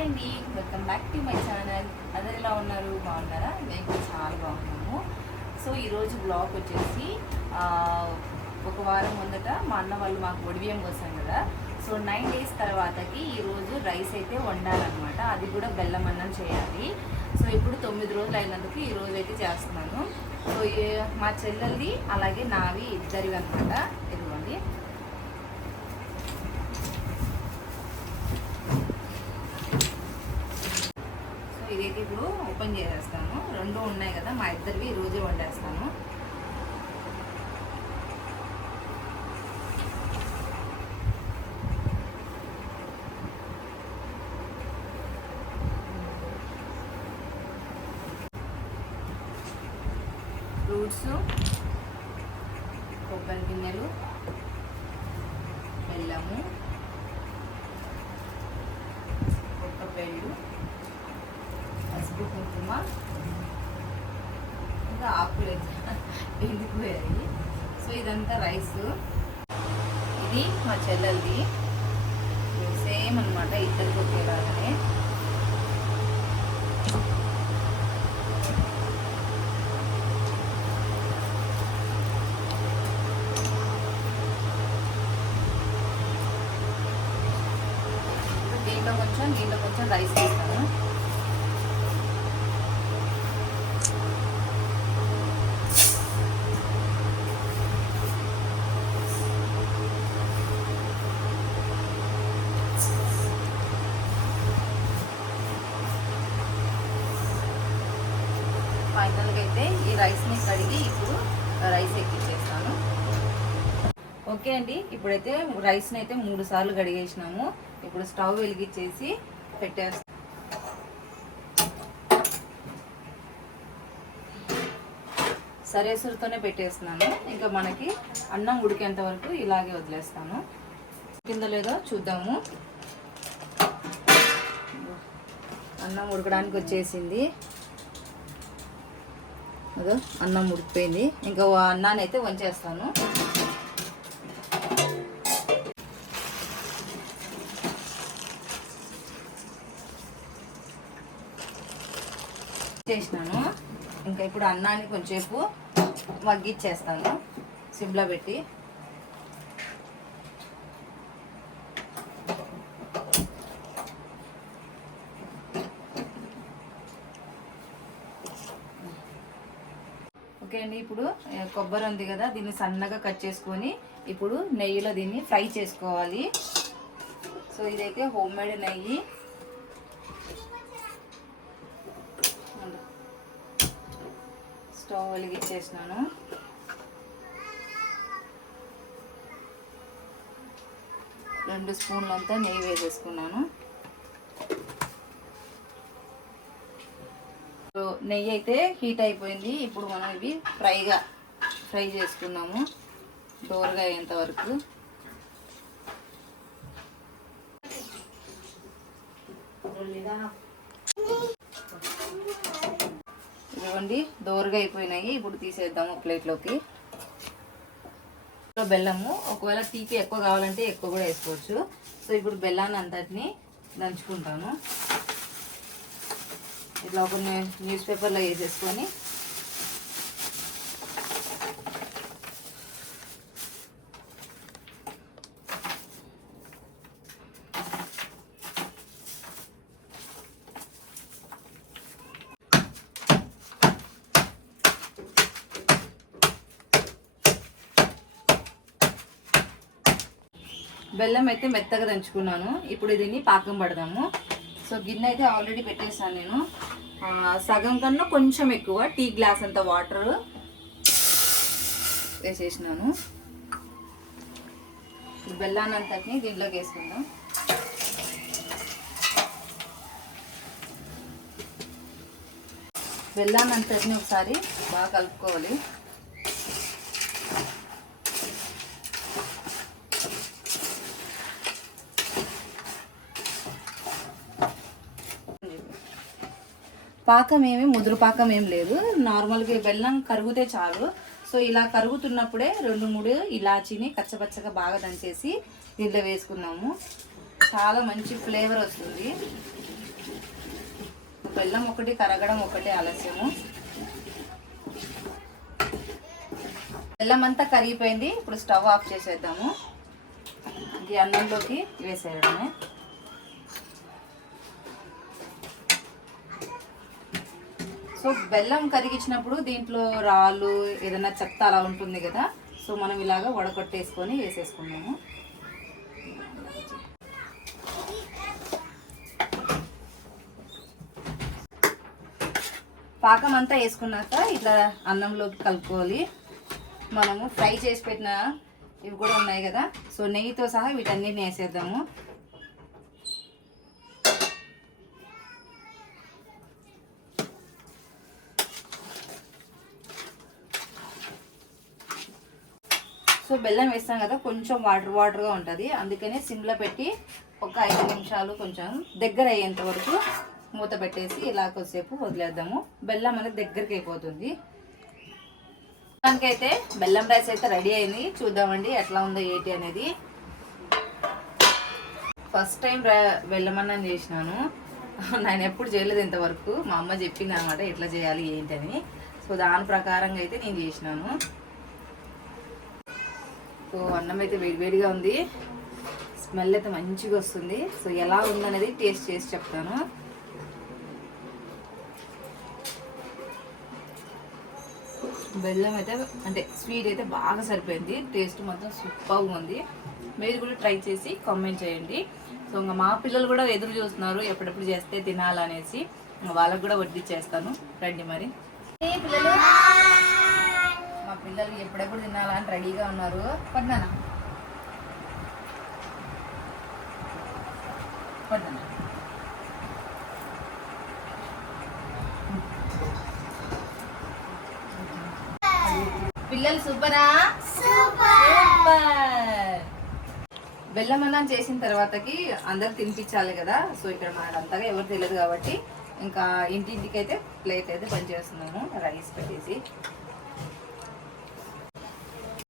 Hi అండి. Welcome back to my channel. అందరు ఎలా ఉన్నారు? బాగున్నారా? మేము చాలా బాగున్నాము. సో ఈరోజు బ్లాగ్ వచ్చేసి ఒక వారం ముందట మా అన్న వాళ్ళు మాకు ఒడిబియ్యం కోసం కదా. సో నైన్ డేస్ తర్వాతకి ఈరోజు రైస్ అయితే వండాలన్నమాట. అది కూడా బెల్లం అన్నం చేయాలి. సో ఇప్పుడు తొమ్మిది రోజులు అయినందుకు ఈ అయితే చేస్తున్నాను. సో మా చెల్లెల్ది అలాగే నావి ఇద్దరివి అనమాట ఇదిగోండి సో ఇప్పుడు ఓపెన్ చేసేస్తాను. రెండు ఉన్నాయి కదా మా ఇద్దరివి రోజే వండేస్తాను. ఫ్రూట్స్ కొబ్బరి గిన్నెలు బెల్లము కొత్తపేళ్ళు పసుపు కుంకుమ ఇంకా ఆకులు ఎండిపోయాయి సో ఇదంతా రైస్. ఇది మా చెల్లెలది. సేమ్ అనమాట ఇద్దరికి ఒకేలాగానే దీంట్లో కొంచెం దీంట్లో కొంచెం రైస్ వేస్తాను. అయితే ఈ రైస్ని కడిగి ఇప్పుడు రైస్ ఎక్కించేస్తాను ఓకే అండి ఇప్పుడైతే రైస్ని అయితే మూడు సార్లు కడిగేసినాము. ఇప్పుడు స్టవ్ వెలిగించేసి పెట్టేస్తాం సరేసురుతోనే పెట్టేస్తున్నాను. ఇంకా మనకి అన్నం ఉడికేంత వరకు ఇలాగే వదిలేస్తాను. కింద లేదో చూద్దాము. అన్నం ఉడకడానికి వచ్చేసింది. అదో అన్నం ఉడికిపోయింది. ఇంకా అన్నాన్ని అయితే వంచేస్తాను. చేసినాను. ఇంకా ఇప్పుడు అన్నాన్ని కొంచెంసేపు మగ్గిచ్చేస్తాను సిమ్లో పెట్టి. ఓకే అండి. ఇప్పుడు కొబ్బరి ఉంది కదా దీన్ని సన్నగా కట్ చేసుకొని ఇప్పుడు నెయ్యిలో దీన్ని ఫ్రై చేసుకోవాలి. సో ఇదైతే హోమ్ మేడ్ నెయ్యి. స్టవ్ వెలిగించేసినాను. రెండు స్పూన్లంతా నెయ్యి వేసేసుకున్నాను సో నెయ్యి అయితే హీట్ అయిపోయింది. ఇప్పుడు మనం ఇవి ఫ్రైగా ఫ్రై చేసుకున్నాము డోర్గా అయ్యేంత వరకు. ఇదిగోండి దోరగా అయిపోయినాయి. ఇప్పుడు తీసేద్దాము ప్లేట్లోకి. బెల్లము ఒకవేళ తీపి ఎక్కువ కావాలంటే ఎక్కువ కూడా వేసుకోవచ్చు. సో ఇప్పుడు బెల్లాన్ని అంతటిని దంచుకుంటాను ఇట్లా ఒక న్యూస్ పేపర్లో వేసేసుకొని బెల్లం అయితే మెత్తగా దంచుకున్నాను. ఇప్పుడు దీన్ని పాకం పడదాము. సో గిన్నె అయితే ఆల్రెడీ పెట్టేసాను నేను. సగం కన్నా కొంచెం ఎక్కువ టీ గ్లాస్ అంత వాటర్ వేసేసినాను. ఈ దీంట్లోకి వేసుకుందాం. బెల్లాన్ని ఒకసారి బాగా కలుపుకోవాలి. పాకం ఏమి ముదురు పాకం ఏం లేదు. నార్మల్గా బెల్లం కరుగుతే చాలు. సో ఇలా కరుగుతున్నప్పుడే రెండు మూడు ఇలాచీని కచ్చపచ్చగా బాగా దంచేసి దీంట్లో వేసుకున్నాము చాలా మంచి ఫ్లేవర్ వస్తుంది. బెల్లం ఒకటి కరగడం ఒకటి ఆలస్యము. బెల్లం అంతా కరిగిపోయింది. ఇప్పుడు స్టవ్ ఆఫ్ చేసేద్దాము. ఇది అన్నంలోకి వేసేయడమే. సో బెల్లం కరిగించినప్పుడు దీంట్లో రాళ్ళు ఏదైనా చెత్త అలా ఉంటుంది కదా. సో మనం ఇలాగా వడకొట్టేసుకొని వేసేసుకున్నాము పాకం అంతా వేసుకున్నాక ఇట్లా అన్నంలోకి కలుపుకోవాలి. మనము ఫ్రై చేసి పెట్టిన ఇవి కూడా ఉన్నాయి కదా. సో నెయ్యితో సహా వీటన్నిటిని వేసేద్దాము. సో బెల్లం వేస్తాం కదా కొంచెం వాటర్ వాటర్గా ఉంటుంది. అందుకనే సిమ్లో పెట్టి ఒక ఐదు నిమిషాలు కొంచెం దగ్గర అయ్యేంత వరకు మూత పెట్టేసి ఇలా కొద్దిసేపు వదిలేద్దాము. బెల్లం అనేది దగ్గరికి అయిపోతుంది. దానికైతే బెల్లం రైస్ అయితే రెడీ అయింది. చూద్దామండి ఎట్లా ఉందో ఏంటి అనేది. ఫస్ట్ టైం బెల్లమన్నం చేసినాను. నేను ఎప్పుడు చేయలేదు ఇంతవరకు. మా అమ్మ చెప్పింది అనమాట ఎట్లా చేయాలి ఏంటని సో దాని ప్రకారంగా అయితే నేను చేసినాను. సో అన్నం అయితే వేడివేడిగా ఉంది. స్మెల్ అయితే మంచిగా వస్తుంది. సో ఎలా ఉందనేది టేస్ట్ చేసి చెప్తాను. బెల్లం అయితే అంటే స్వీట్ అయితే బాగా సరిపోయింది. టేస్ట్ మాత్రం సూపర్గా ఉంది. మీరు కూడా ట్రై చేసి కామెంట్ చేయండి. సో ఇంకా మా పిల్లలు కూడా ఎదురు చూస్తున్నారు. ఎప్పుడెప్పుడు చేస్తే తినాలనేసి. వాళ్ళకు కూడా వడ్డిచ్చేస్తాను. రండి మరి. పిల్లలు పిల్లలు ఎప్పుడెప్పుడు తినాలని రెడీగా ఉన్నారు. పడ్డానా పడ్డానా పిల్లలు సూపరా? సూపర్. బెల్లం అన్నం చేసిన తర్వాతకి అందరు తినిపించాలి కదా. సో ఇక్కడ మనకు అంతగా ఎవరు తెలియదు కాబట్టి ఇంకా ఇంటింటికి అయితే ప్లేట్ అయితే పనిచేస్తున్నాము. రైస్ పెట్టేసి.